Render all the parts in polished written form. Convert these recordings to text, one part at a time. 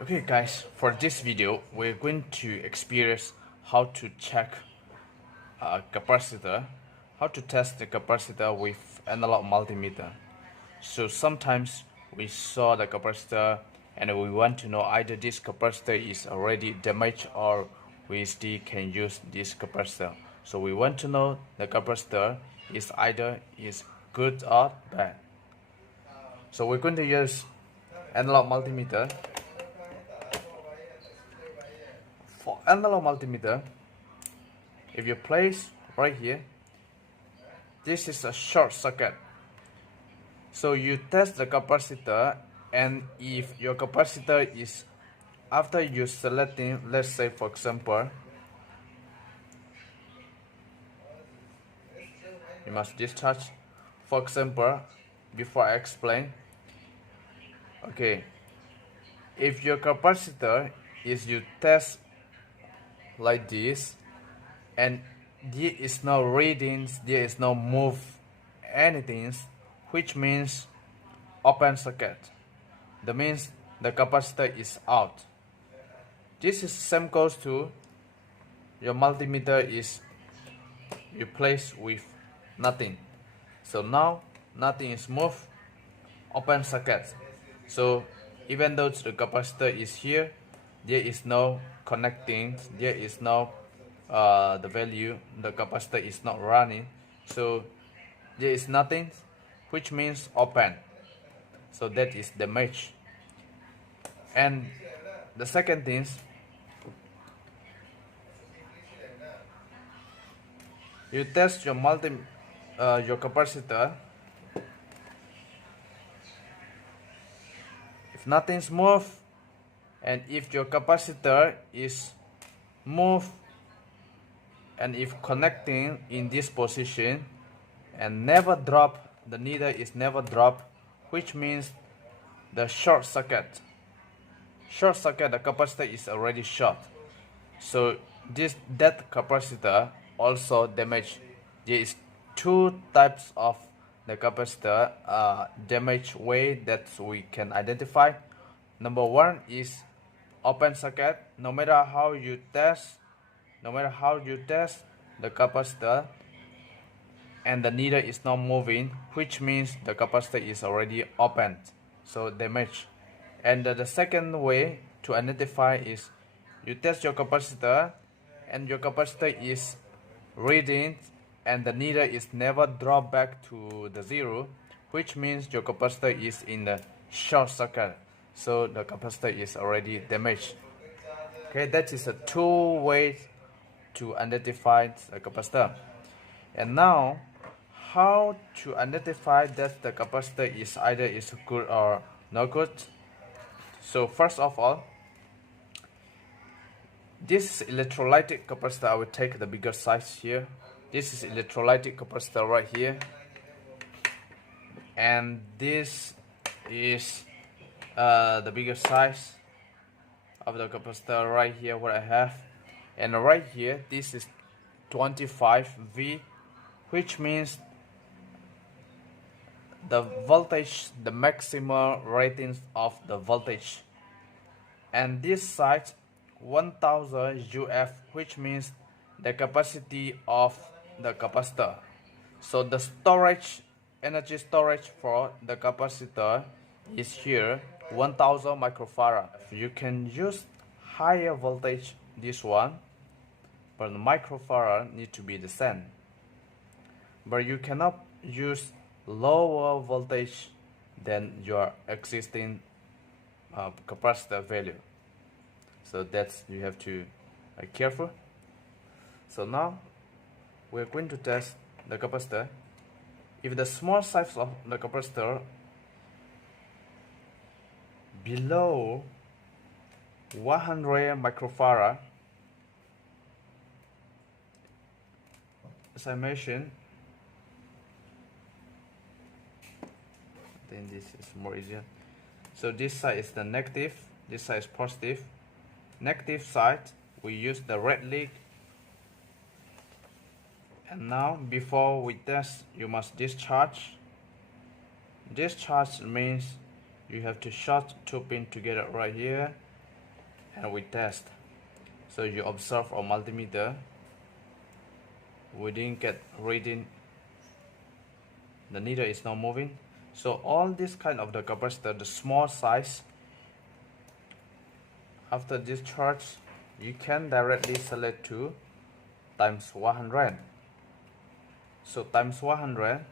Okay guys, for this video we're going to experience how to check a capacitor, how to test the capacitor with analog multimeter. So sometimes we saw the capacitor and we want to know either this capacitor is already damaged or we still can use this capacitor. So we want to know the capacitor is either good or bad. So we're going to use analog multimeter. For analog multimeter, if you place right here, this is a short circuit. So you test the capacitor, and if your capacitor is, after you selecting, let's say for example, you must discharge. For example, before I explain, okay, if your capacitor is you test like this, and there is no readings, there is no move anything, which means open circuit. That means the capacitor is out. This is same goes to your multimeter is you place with nothing. So now nothing is moved, open circuit. So even though the capacitor is here, there is no connecting, there is no the value, the capacitor is not running, so there is nothing, which means open. So that is the match. And the second thing, you test your your capacitor. If nothing's moved, and if your capacitor is moved, and if connecting in this position and never drop, the needle is never drop, which means the short circuit. Short circuit, the capacitor is already short. So that capacitor also damaged. There is two types of the capacitor damage way that we can identify. Number one is open circuit. No matter how you test the capacitor and the needle is not moving, which means the capacitor is already opened, so damaged. And the second way to identify is you test your capacitor and your capacitor is reading and the needle is never dropped back to the zero, which means your capacitor is in the short circuit, so the capacitor is already damaged. Okay, that is a two ways to identify the capacitor. And now, how to identify that the capacitor is either is good or not good? So first of all, this electrolytic capacitor, I will take the bigger size here. This is electrolytic capacitor right here, and this is the bigger size of the capacitor right here, what I have. And right here, this is 25V, which means the voltage, the maximum ratings of the voltage. And this side 1000 UF, which means the capacity of the capacitor. So the storage, energy storage for the capacitor is here 1000 microfarad. You can use higher voltage, this one, but the microfarad need to be the same. But you cannot use lower voltage than your existing capacitor value. So that's, you have to be careful. So now we're going to test the capacitor. If the small size of the capacitor below 100 microfarad, as I mentioned, then this is more easier. So this side is the negative, this side is positive. Negative side, we use the red lead. And now before we test, you must discharge. Discharge means you have to short two pins together right here, and we test. So you observe on multimeter, we didn't get reading, the needle is not moving. So all this kind of the capacitor, the small size, after discharge, you can directly select to times 100. So times 100,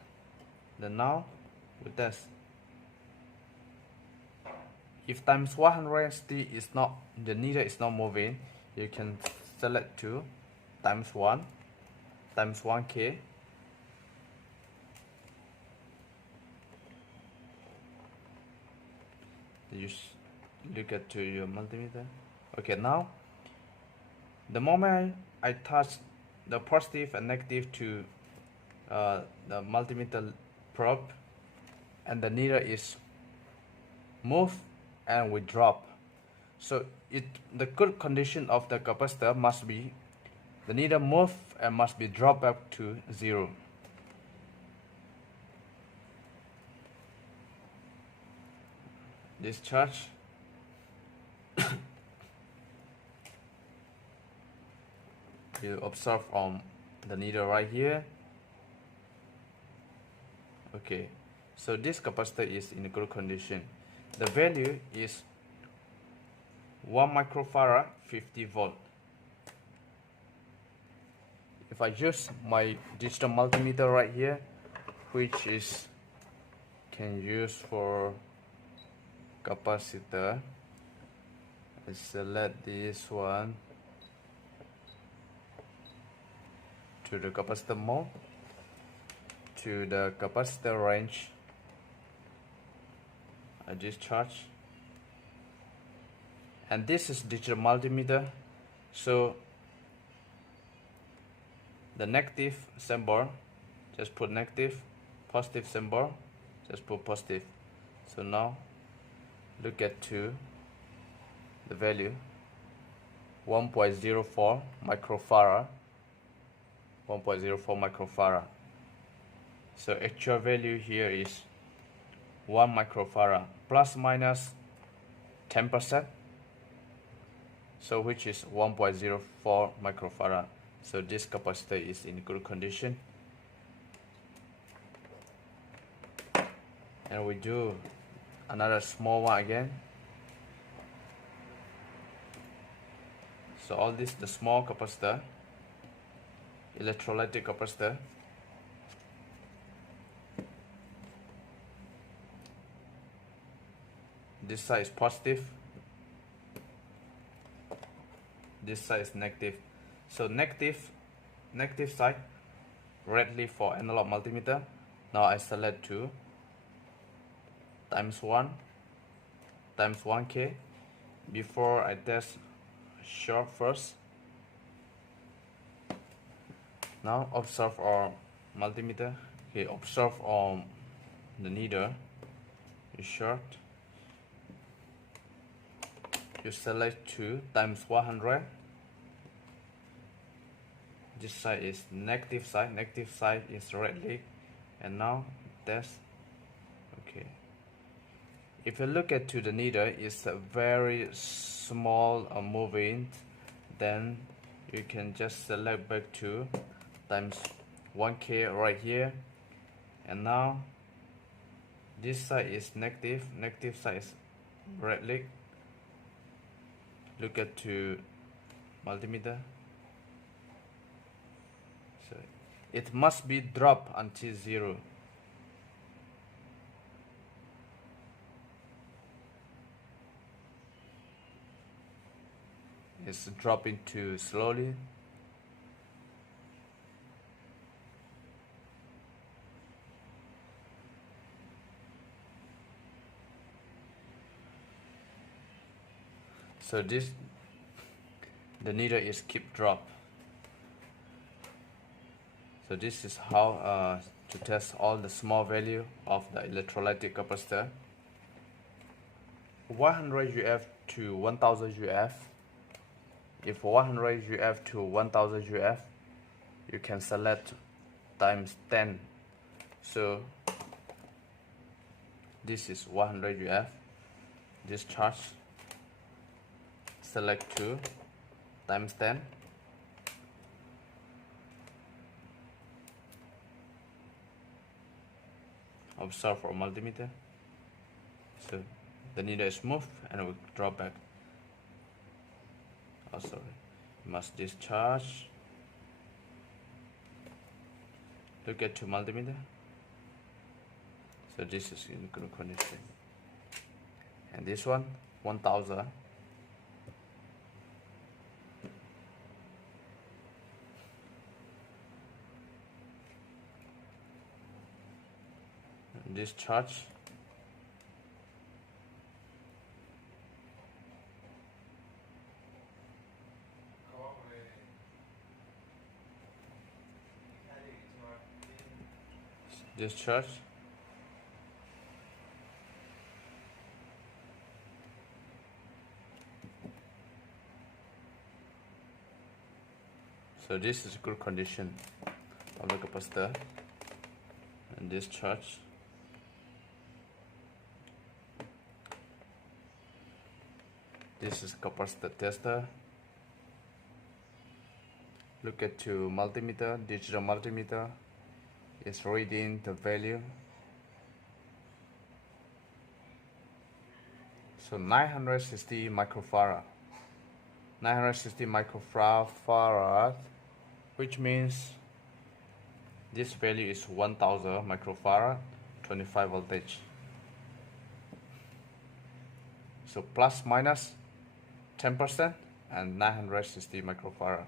then now we test. If times 100 still is not, the needle is not moving, you can select to times 1, times 1K. You look at to your multimeter. Okay, now the moment I touch the positive and negative to the multimeter probe, and the needle is move and we drop. So the good condition of the capacitor must be the needle move and must be dropped back to 0. Discharge. You observe on the needle right here. Okay, so this capacitor is in good condition. The value is 1 microfarad 50 volt. If I use my digital multimeter right here, which is can use for capacitor, I select this one to the capacitor mode, to the capacitor range, I discharge, and this is digital multimeter. So the negative symbol, just put negative, positive symbol, just put positive. So now look at to the value 1.04 microfarad, 1.04 microfarad. So actual value here is 1 microfarad plus minus 10%, so which is 1.04 microfarad. So this capacitor is in good condition. And we do another small one again. So all this the small capacitor, electrolytic capacitor. This side is positive, this side is negative. So negative side, redly for analog multimeter. Now I select to times 1, times 1K. Before I test short first. Now observe our multimeter. Okay, observe on the needle is short. You select to times 100. This side is negative side is red leg, and now test. Okay, if you look at to the needle, it's a very small moving, then you can just select back to times 1K right here, and now this side is negative side is red leg. Look at to multimeter. So it must be dropped until 0. It's dropping too slowly. So this, the needle is keep drop. So this is how to test all the small value of the electrolytic capacitor. 100 UF to 1000 UF. If 100 UF to 1000 UF, you can select times 10. So this is 100 UF. Discharge. select 2 times 10. Observe for multimeter. So the needle is moved and we drop back. Oh, sorry. Must discharge. Look at 2 multimeter. So this is in good condition. And this one, 1000. Discharge. Discharge. So this is good condition of the capacitor. And discharge. This is capacitor tester. Look at 2 multimeter, digital multimeter. It's reading the value. So 960 microfarad. 960 microfarad, which means this value is 1000 microfarad, 25 voltage. So plus minus 10% and 960 microfarad.